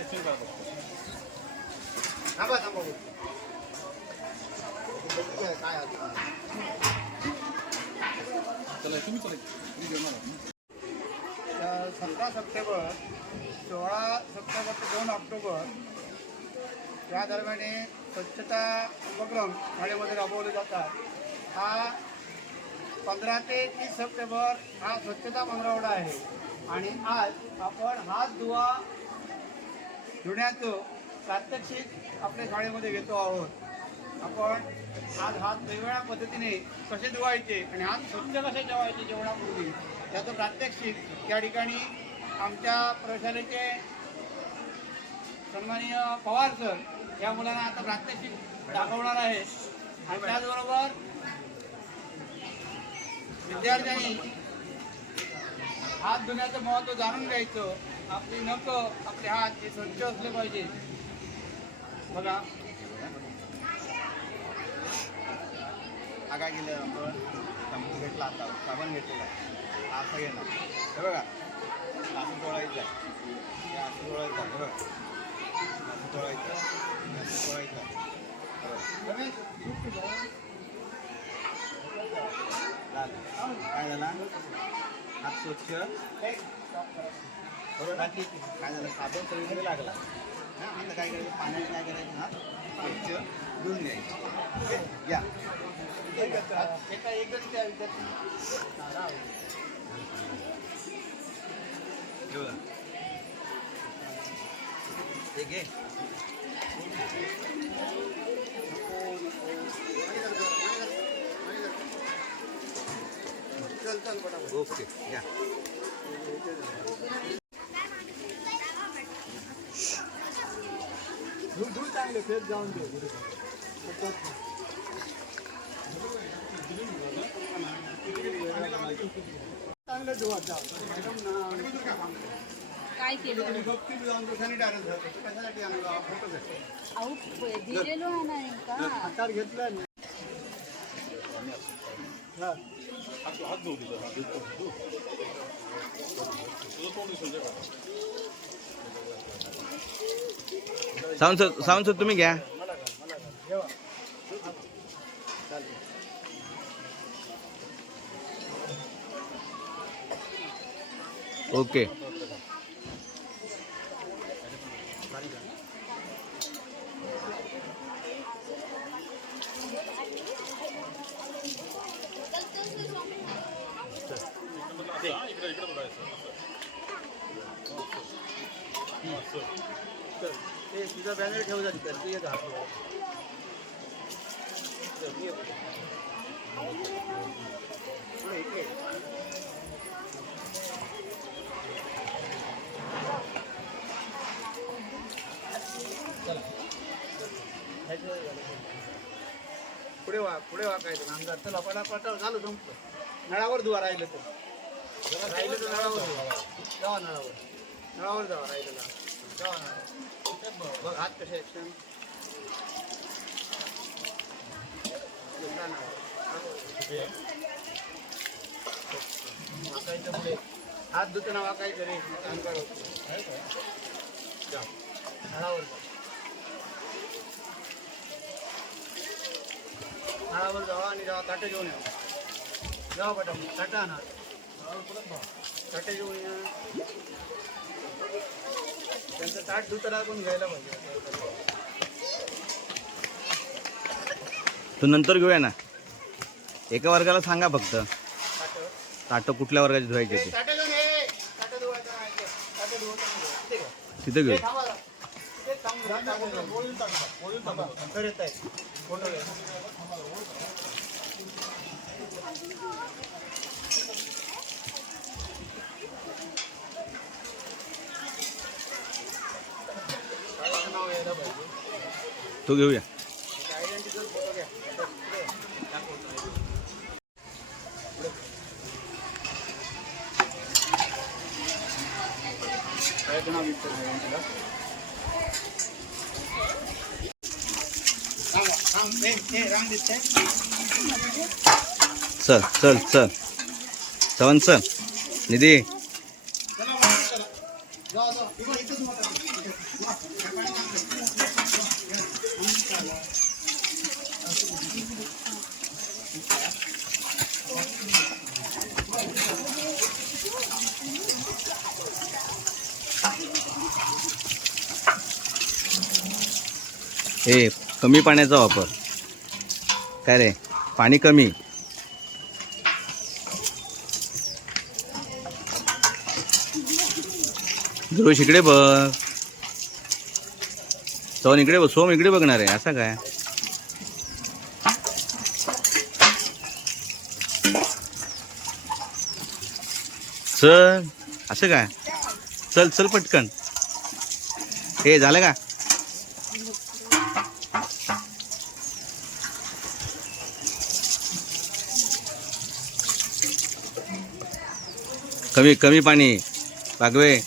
September 16 September ते 2 October या दरम्यान स्वच्छता उपक्रम शाळेमध्ये राबवले जातात. हा 15 ते 30 सप्टेंबर हा स्वच्छता पंधरवडा आहे आणि आज आपण हात धुण्याचं प्रात्यक्षिक आपल्या शाळेमध्ये घेतो आहोत. आपण आज हात वेगवेगळ्या पद्धतीने कसे धुवायचे आणि हात स्वच्छ कसे ठेवायचे जेवणापूर्वी याचं प्रात्यक्षिक या ठिकाणी आमच्या प्रशालेचे सन्माननीय पवार सर या मुलांना आता प्रात्यक्षिक दाखवणार आहे. आणि त्याचबरोबर विद्यार्थ्यांनी हात धुण्याचं महत्त्व जाणून घ्यायचं. आपली नखं आपले हात हे स्वच्छ असले पाहिजे. बघा काय केलं आपण शॅम्पू घेतला आता साबण घेतलेला आहे असं घेणार हे बघा असं तोडायचं आहे असं तोडायचं आहे बघा असं तोडायचं असं तोडायचं काय झाला हात स्वच्छ बरोबर काय झालं साबण सगळीकडे लागला आता काय करायचं पाण्यात काय करायचं हात स्वच्छ धुवून घ्यायचं या ओके या दूर चांगले फेर जाऊन दे चांगलं धुवा काय केलं कशासाठी अहो दिलेलो आहे ना नेमका हातावर घेतलं सावंत सर तुम्ही घ्या ओके तुझा बॅनर ठेव जाते पुढे वाकायचं आमदार चला पटापट झालं संपलं. नळावर धुवा राहिलं तर नळावर जावा नळावर जावा राहिलेला जावा नळावर बघ हात कसे ऍक्शन वाकायचं पुढे हात धुताना वाकायचं रे अंगार होतो जा नळावर नळावर जावा आणि जावा ताटे घेऊन या जावा पटापट ताटा आणा ताटे घेऊन या त्यांचं ताट धुताना पण घ्यायला पाहिजे. तो नंतर घेऊया ना एका वर्गाला सांगा फक्त ताटं कुठल्या वर्गाचे धुवायचे ते तिथे घेऊ तो घेऊया चल चल चल चवन चल निधी जा हे कमी पाण्याचा वापर. काय रे, पाणी कमी. ध्रुव इकडे बघ. सोन इकडे बघ. सोम इकडे बघणार आहे. असं काय चल, असं काय. चल चल पटकन. हे झालं का. कमी कमी पाणी बागवे.